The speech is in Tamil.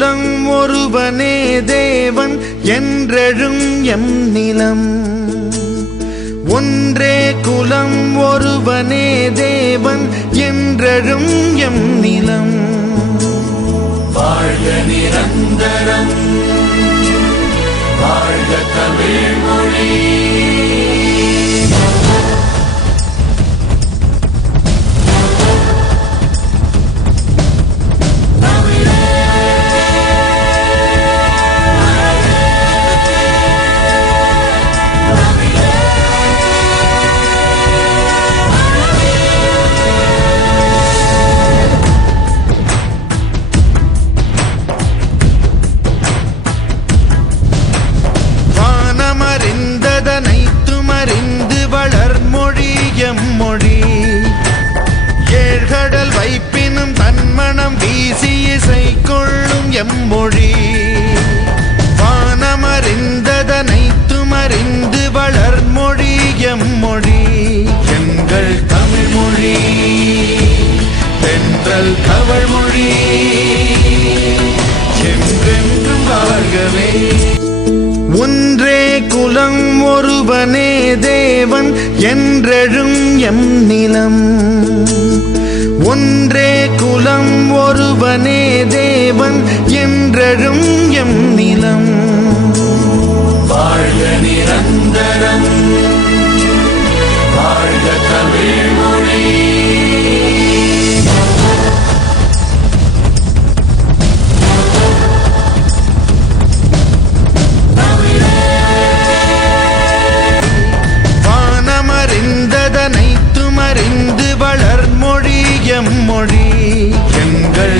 குலம் ஒருவனே தேவன் என்றெழும் எம் நிலம். ஒன்றே குலம் ஒருவனே தேவன் என்றெழும் எம் நிலம். வாழ்க நிரந்தரம், வாழ்க தமிழ் மொழி. மொழி ஏழ்கடல் வைப்பினும் தன்மணம் வீசி இசை கொள்ளும் எம்மொழி. வானமறிந்ததனைத்துமறிந்து வளர்மொழி எம்மொழி. எங்கள் தமிழ் மொழி தென்றல் கவள் மொழி என்றென்றும் வாழ்கவே. ஒன்றே குலம் ஒருவனே தேவன் என்றெழும் எம் நிலம். ஒன்றே குலம் ஒருவனே தேவன் என்றெழும் எம் நிலம். வாழ்க நிரந்தரம், வாழ்க தமிழ் மொழி. அறிந்து வளர்மொழி எம்மொழி. எங்கள்